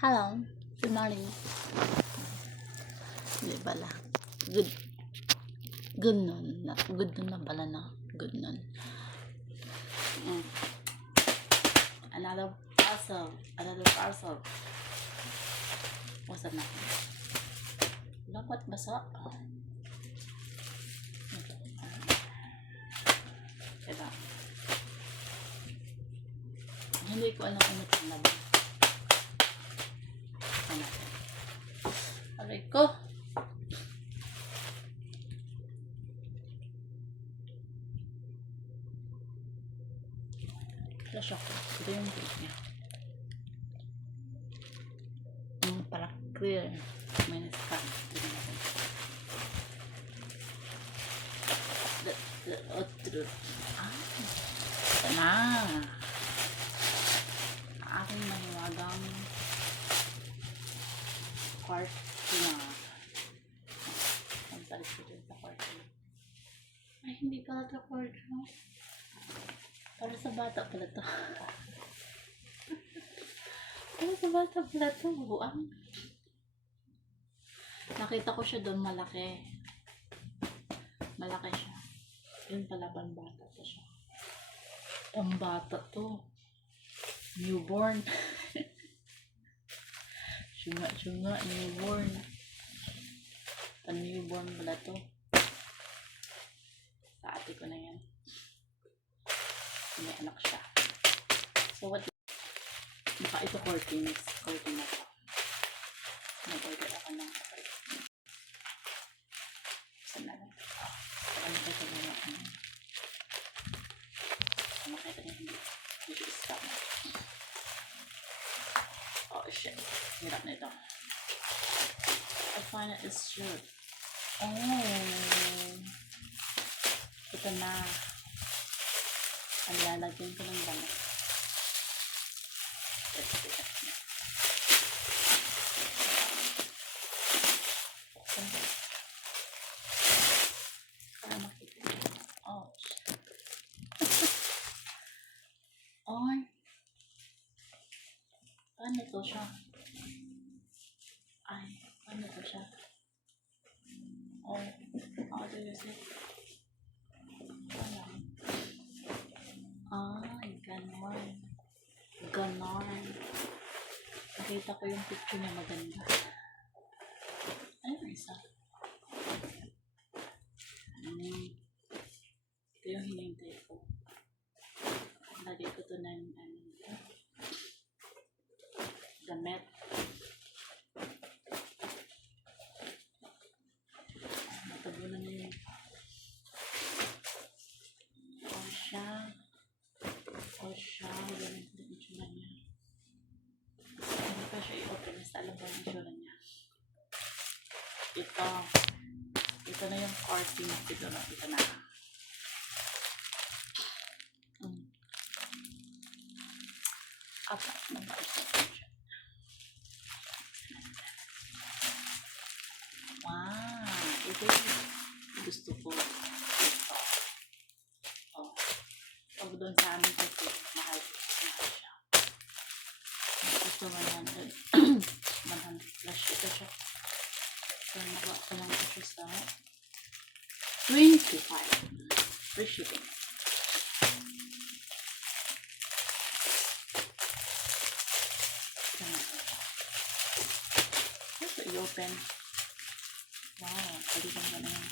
Hello, good morning. Hindi pala. Good. Good nun. Good nun na pala na. Good nun. Another parcel. What's that now? Dapat basa. Diba? Hindi ko alam kung ito na ba. Aray ko. Flash ako. Ito yung date niya. Para clear. Minus cut. Ito na. Aking mahiwagang cortina. Ang talis ko dun sa cortina. Ay, hindi pala ito cortina. Para sa bata pala ito. Para sa bata pala ito. Buang. Nakita ko siya doon malaki. Malaki siya. Yun pala pambata to siya. Pambata to. Newborn. Syunga, newborn. Pan-newborn pala to. Sa ate ko na yan. May anak siya. So what? Baka ito cortina to. Nag-order ako ng cortina. Saan na lang? Ano ba ito na yan? Makita niya hindi. Dito is-stop na. Oh shit. Hirap na ito. I find it is short. Oh. Ito na. Ang lalagyan ko ng damit. Para makita. Oh shit. Ay. Paano to siya? Ay. Paano to siya? Oh. How do you say? Paano? Ay, ganon. Nakita ko yung picture niya maganda. Ay, may isa. Ito yung hinihintay ko. Lagay ko to ng damit. Natabunan niya yun. O siya. Ganun yung itsura niya. Hindi pa siya i-open. Basta alam ko yung itsura niya. Ito na yung cortina. Ito na. Apat na ba siya? Wow! Ito yung gusto ko. Ito. Oh. Pag doon sa amin kasi mahal siya. Ito 100 plus ito siya. So naba ko lang ito sa 25 free shipping. Ito i-open. Wow, palitan ka na yung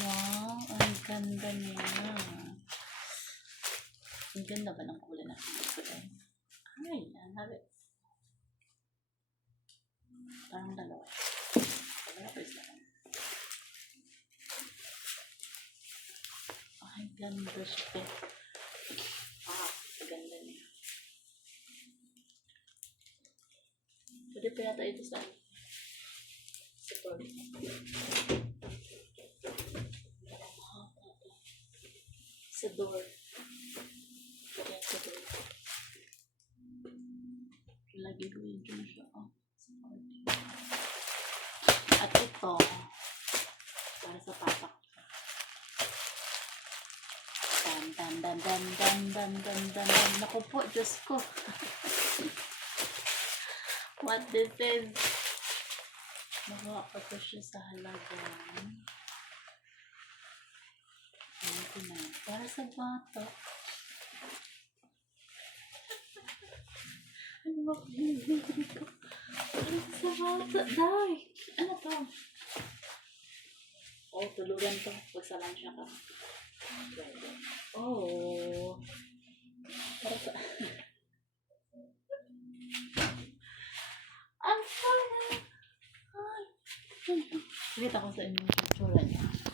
wow, ang ganda niya. Ang ganda ba ng kulay na kulay? Ay, I love it. Parang dalawa. Dalawa pa isa. Ay, ganda siya. Ang ganda niya. Pwede pa yata ito sa door. Kaya sa door. Lagi ko yun dyan siya. At ito, para sa papak. Dan, dan, dan, dan, dan, dan, dan, dan. Naku po, Diyos ko. What this is? Nakuha ko to siya sa halagang 99. Para sa bata. Ano ba pinag-bibili ko? Para sa bata, day. Ano to? Oh, tulugan to. Pagsalan siya ka. Oh. Para sa... Ang sana! Ay. Kita ko sa inyo yung tsura niya.